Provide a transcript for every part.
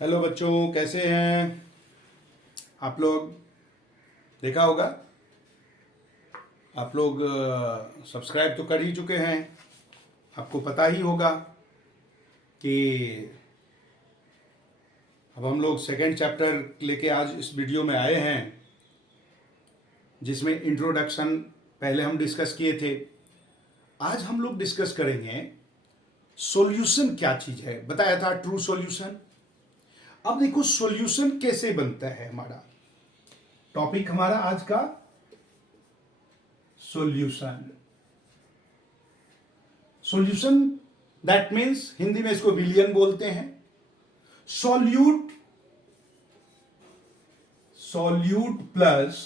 Hello बच्चों, कैसे हैं आप लोग? देखा होगा आप लोग सब्सक्राइब तो कर ही चुके हैं। आपको पता ही होगा कि अब हम लोग सेकंड चैप्टर लेके आज इस वीडियो में आए हैं, जिसमें इंट्रोडक्शन पहले हम डिस्कस किए थे। आज हम लोग डिस्कस करेंगे सॉल्यूशन क्या चीज है। बताया था ट्रू सॉल्यूशन। अब देखो सॉल्यूशन कैसे बनता है। हमारा टॉपिक हमारा आज का solution. Solution that means Hindi में इसको विलियन बोलते हैं। Solute solute plus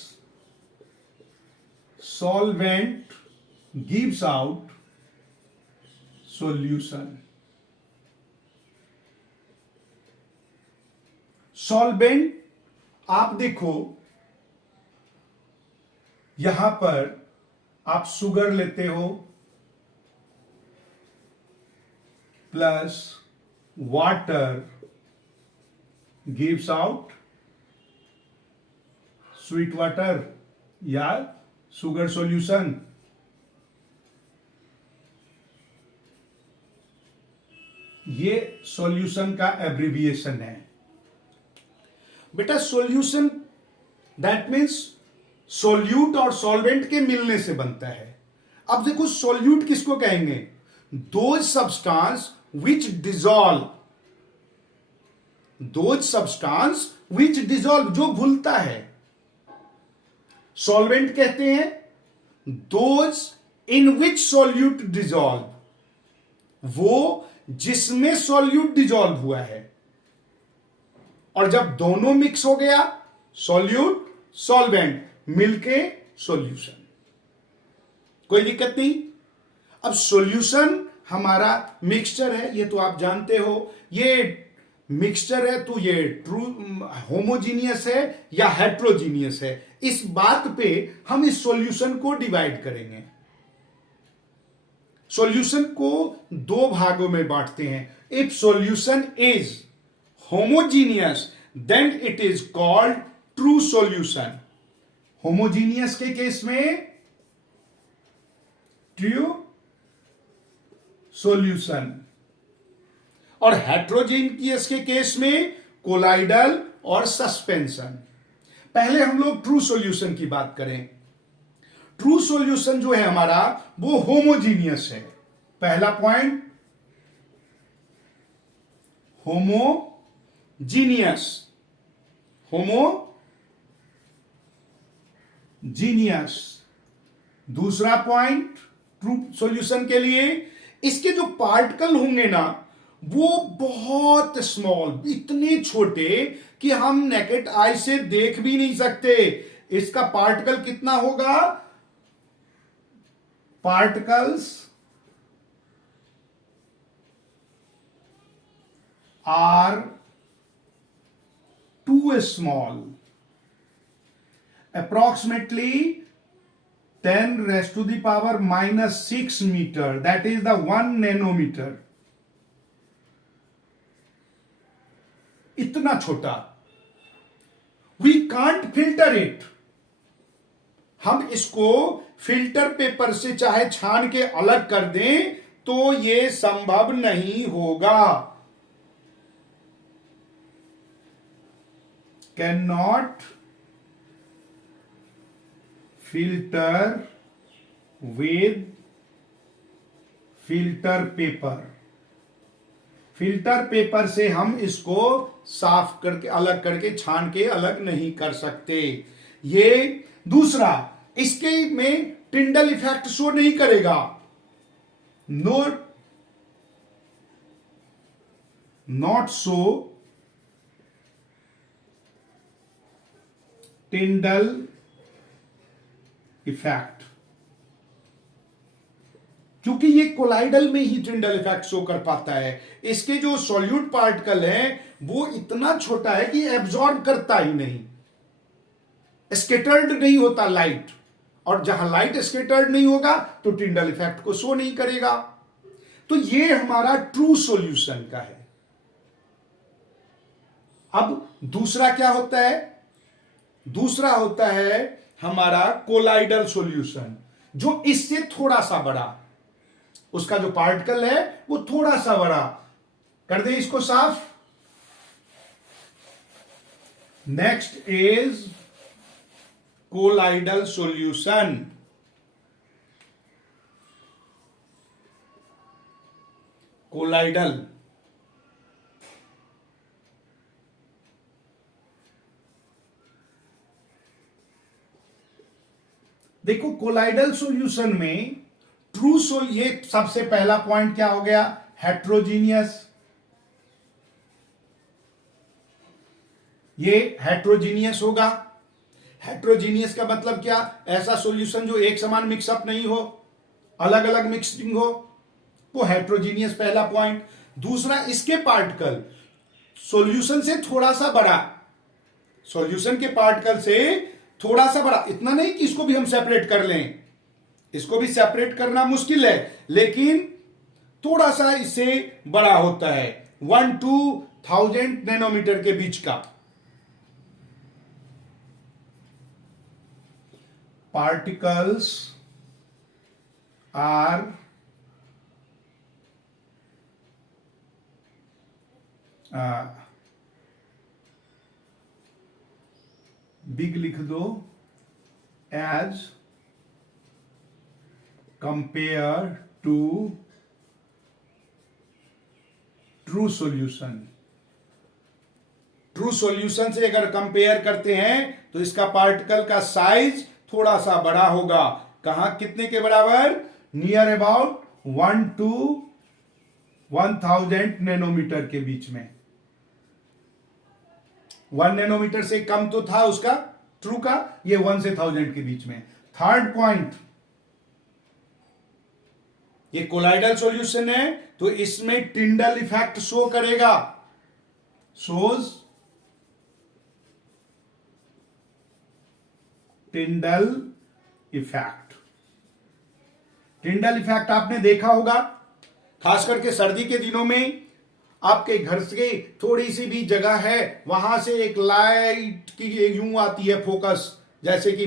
solvent gives out solution. Solvent, आप देखो यहां पर आप शुगर लेते हो plus water gives out sweet water या शुगर सॉल्यूशन। ये सॉल्यूशन का एब्रिविएशन है बेटा। सॉल्यूशन दैट मीन्स सॉल्यूट और सॉल्वेंट के मिलने से बनता है। अब देखो सॉल्यूट किसको कहेंगे? Those substance which dissolve, those substance which dissolve, जो घुलता है। सॉल्वेंट कहते हैं those in which solute dissolve, वो जिसमें सॉल्यूट डिजॉल्व हुआ है। और जब दोनों मिक्स हो गया, सॉल्यूट सॉल्वेंट मिलके सॉल्यूशन, कोई दिक्कत नहीं। अब सॉल्यूशन हमारा मिक्सचर है, ये तो आप जानते हो। ये मिक्सचर है तो ये ट्रू होमोजीनियस है या हेट्रोजीनियस है, इस बात पे हम इस सॉल्यूशन को डिवाइड करेंगे। सॉल्यूशन को दो भागों में बांटते हैं। If solution is homogeneous then it is called true solution. Homogeneous के केस में ट्रू सॉल्यूशन, और हेट्रोजीनियस के केस में कोलाइडल और सस्पेंशन। पहले हम लोग ट्रू सॉल्यूशन की बात करें। ट्रू सॉल्यूशन जो है हमारा वो होमोजीनियस है। पहला पॉइंट, होमोजीनियस, होमोजीनियस। दूसरा पॉइंट ट्रू सॉल्यूशन के लिए, इसके जो पार्टिकल होंगे ना वो बहुत स्मॉल, इतने छोटे कि हम नेकेड आई से देख भी नहीं सकते। इसका पार्टिकल कितना होगा? Particles are too small, approximately 10 raised to the power -6 meter, that is the 1 nanometer। इतना छोटा, we can't filter it। हम इसको फिल्टर पेपर से चाहे छान के अलग कर दें तो ये संभव नहीं होगा। Can not filter with filter paper. Filter paper से हम इसको साफ करके अलग करके छान के अलग नहीं कर सकते। ये दूसरा, इसके में टिंडल इफेक्ट शो नहीं करेगा। नॉट शो टिंडल इफेक्ट, क्योंकि ये कोलाइडल में ही टिंडल इफेक्ट शो कर पाता है। इसके जो सॉल्यूट पार्टिकल है वो इतना छोटा है कि एब्जॉर्ब करता ही नहीं, स्कैटर्ड नहीं होता लाइट, और जहां लाइट स्कैटर्ड नहीं होगा तो टिंडल इफेक्ट को शो नहीं करेगा। तो ये हमारा ट्रू सॉल्यूशन का है। अब दूसरा क्या होता है? दूसरा होता है हमारा कोलाइडल सॉल्यूशन, जो इससे थोड़ा सा बड़ा, उसका जो पार्टिकल है वो थोड़ा सा बड़ा। कर दे इसको साफ। Next is colloidal solution. Colloidal देखो, कोलाइडल सॉल्यूशन में ये सबसे पहला पॉइंट क्या हो गया? हेट्रोजीनियस। ये हेट्रोजीनियस होगा। हेट्रोजीनियस का मतलब क्या? ऐसा सॉल्यूशन जो एक समान मिक्सअप नहीं हो, अलग अलग मिक्सिंग हो, वो हेट्रोजीनियस पहला पॉइंट। दूसरा, इसके पार्टिकल सॉल्यूशन से थोड़ा सा बड़ा, सॉल्यूशन के पार्टिकल से थोड़ा सा बड़ा। इतना नहीं कि इसको भी हम सेपरेट कर लें, इसको भी सेपरेट करना मुश्किल है, लेकिन थोड़ा सा इससे बड़ा होता है, 1 to 1000 नैनोमीटर के बीच का। पार्टिकल्स आर बिग लिख दो, as compare to true solution. True solution से अगर कंपेयर करते हैं तो इसका पार्टिकल का साइज थोड़ा सा बड़ा होगा। कहां? कितने के बराबर? नियर अबाउट 1 to 1000 नैनोमीटर के बीच में। 1 नैनोमीटर से कम तो था उसका ट्रू का, ये 1 से 1000 के बीच में। थर्ड पॉइंट, ये कोलाइडल सॉल्यूशन है तो इसमें टिंडल इफेक्ट शो करेगा। Shows Tyndall effect. Tyndall effect आपने देखा होगा, खास करके सर्दी के दिनों में आपके घर से थोड़ी सी भी जगह है, वहां से एक लाइट की यूं आती है फोकस, जैसे कि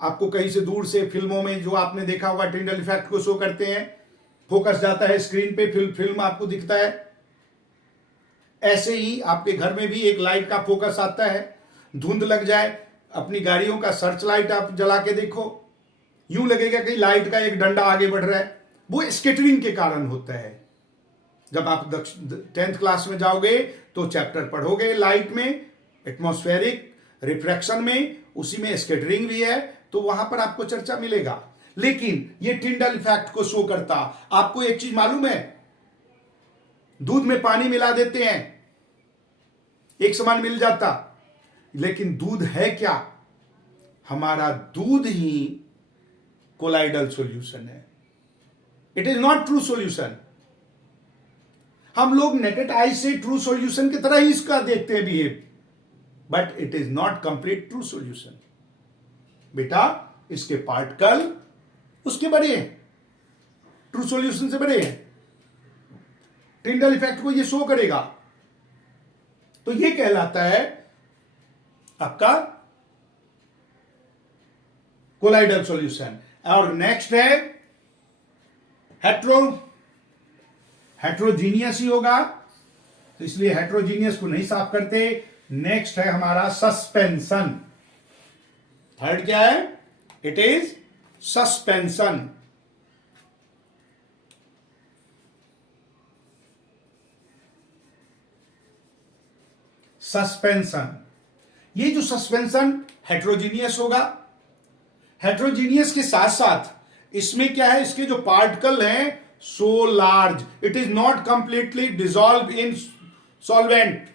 आपको कहीं से दूर से फिल्मों में जो आपने देखा होगा टिंडल इफेक्ट को शो करते हैं, फोकस जाता है स्क्रीन पे, फिल्म आपको दिखता है। ऐसे ही आपके घर में भी एक लाइट का फोकस आता है। धुंध लग जाए, अपनी गाड़ियों का सर्च लाइट आप जला के देखो, यूं लगेगा कि लाइट का एक डंडा आगे बढ़ रहा है। वो स्कैटरिंग के कारण होता है। जब आप 10th क्लास में जाओगे तो चैप्टर पढ़ोगे लाइट में, एटमॉस्फेरिक रिफ्रैक्शन में, उसी में स्कैटरिंग भी है, तो वहां पर आपको चर्चा मिलेगा। लेकिन ये टिंडल इफेक्ट को शो करता। आपको एक चीज मालूम है, दूध में पानी मिला देते हैं, एक समान मिल जाता, लेकिन दूध है क्या? हमारा दूध ही कोलाइडल सॉल्यूशन है। It is not true solution. हम लोग नेकेड आई से ट्रू सॉल्यूशन की तरह ही इसका देखते हैं behave, but it is not complete true solution. बेटा, इसके पार्टिकल उसके बड़े हैं, ट्रू सॉल्यूशन से बड़े हैं। टिंडल इफेक्ट को ये शो करेगा, तो ये कहलाता है आपका कोलाइडल सॉल्यूशन। और नेक्स्ट है हेट्रोजीनियस ही होगा, तो इसलिए हेट्रोजीनियस को नहीं साफ करते। नेक्स्ट है हमारा सस्पेंशन। थर्ड क्या है? It is suspension. सस्पेंशन, ये जो सस्पेंशन हेट्रोजीनियस होगा। हेट्रोजीनियस के साथ साथ इसमें क्या है? इसके जो पार्टिकल हैं so large, it is not completely dissolve in solvent,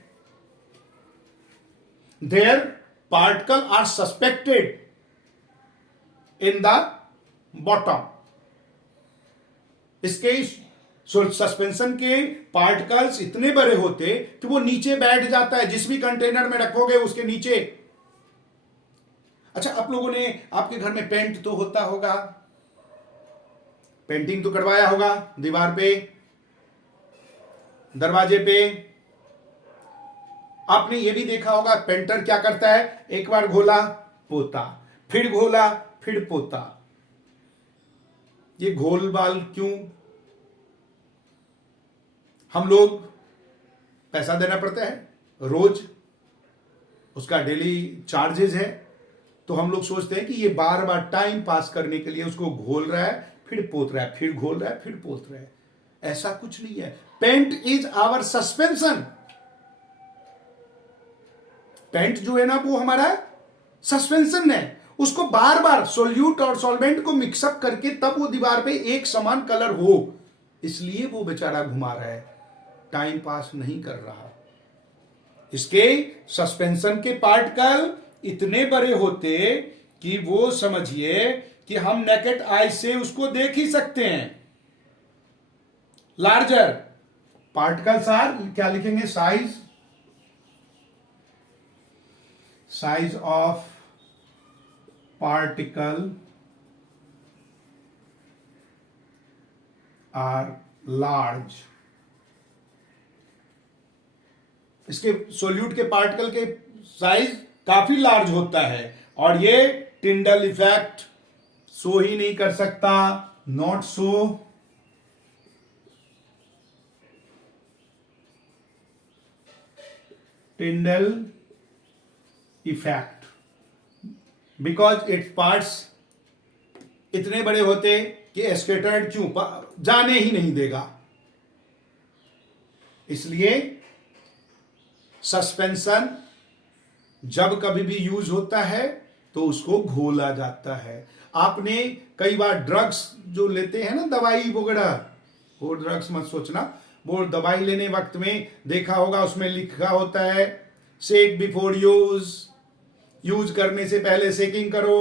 their particle are suspected in the bottom. इसके सस्पेंशन के पार्टिकल्स इतने बड़े होते कि वो नीचे बैठ जाता है, जिस भी कंटेनर में रखोगे उसके नीचे। अच्छा, आप लोगों ने आपके घर में पेंट तो होता होगा, पेंटिंग तो करवाया होगा दीवार पे, दरवाजे पे, आपने ये भी देखा होगा पेंटर क्या करता है, एक बार घोला पोता, फिर घोला फिर पोता। ये घोल बाल क्यों? हम लोग पैसा देना पड़ता है रोज, उसका डेली चार्जेस है, तो हम लोग सोचते हैं कि ये बार बार टाइम पास करने के लिए उसको घोल रहा है फिर पोत रहा है, फिर घोल रहा है फिर पोत रहा है। ऐसा कुछ नहीं है। Paint is our suspension. Paint जो है ना वो हमारा सस्पेंशन है, उसको बार बार सोल्यूट और सॉल्वेंट को मिक्सअप करके तब वो दीवार पे एक समान कलर हो, इसलिए वो बेचारा घुमा रहा है, टाइम पास नहीं कर रहा। इसके सस्पेंशन के पार्टिकल इतने बड़े होते कि वो समझिए कि हम नेकेड आई से उसको देख ही सकते हैं। लार्जर पार्टिकल्स आर, क्या लिखेंगे, size of particle are large. इसके सोल्यूट के पार्टिकल के साइज काफी लार्ज होता है, और ये टिंडल इफेक्ट शो ही नहीं कर सकता, not show Tyndall effect because its parts इतने बड़े होते कि स्कैटर्ड क्यों जाने ही नहीं देगा। इसलिए सस्पेंशन जब कभी भी यूज होता है तो उसको घोला जाता है। आपने कई बार ड्रग्स जो लेते हैं ना, दवाई वगैरह, वो ड्रग्स मत सोचना, वो दवाई लेने वक्त में देखा होगा उसमें लिखा होता है शेक बिफोर यूज करने से पहले शेकिंग करो।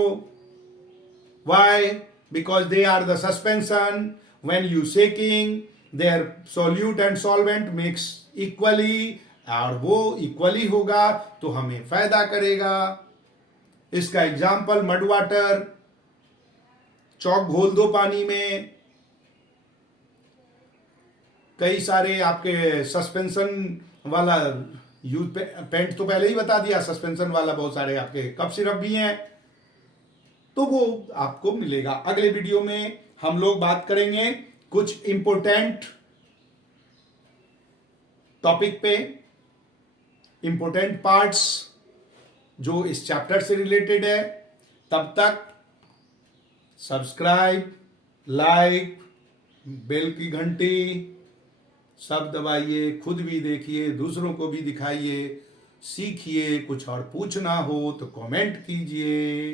Why? Because they are the suspension, when you shaking their solute and solvent mix equally, और वो इक्वली होगा तो हमें फायदा करेगा। इसका एग्जाम्पल मड वाटर, चौक घोल दो पानी में, कई सारे आपके सस्पेंशन वाला यूज, पेंट तो पहले ही बता दिया, सस्पेंशन वाला बहुत सारे आपके कफ सिरप भी हैं, तो वो आपको मिलेगा। अगले वीडियो में हम लोग बात करेंगे कुछ इंपोर्टेंट टॉपिक पे, इंपोर्टेंट पार्ट्स जो इस चैप्टर से रिलेटेड है। तब तक सब्सक्राइब, लाइक, बेल की घंटी सब दबाइए, खुद भी देखिए, दूसरों को भी दिखाइए, सीखिए। कुछ और पूछना हो तो कमेंट कीजिए।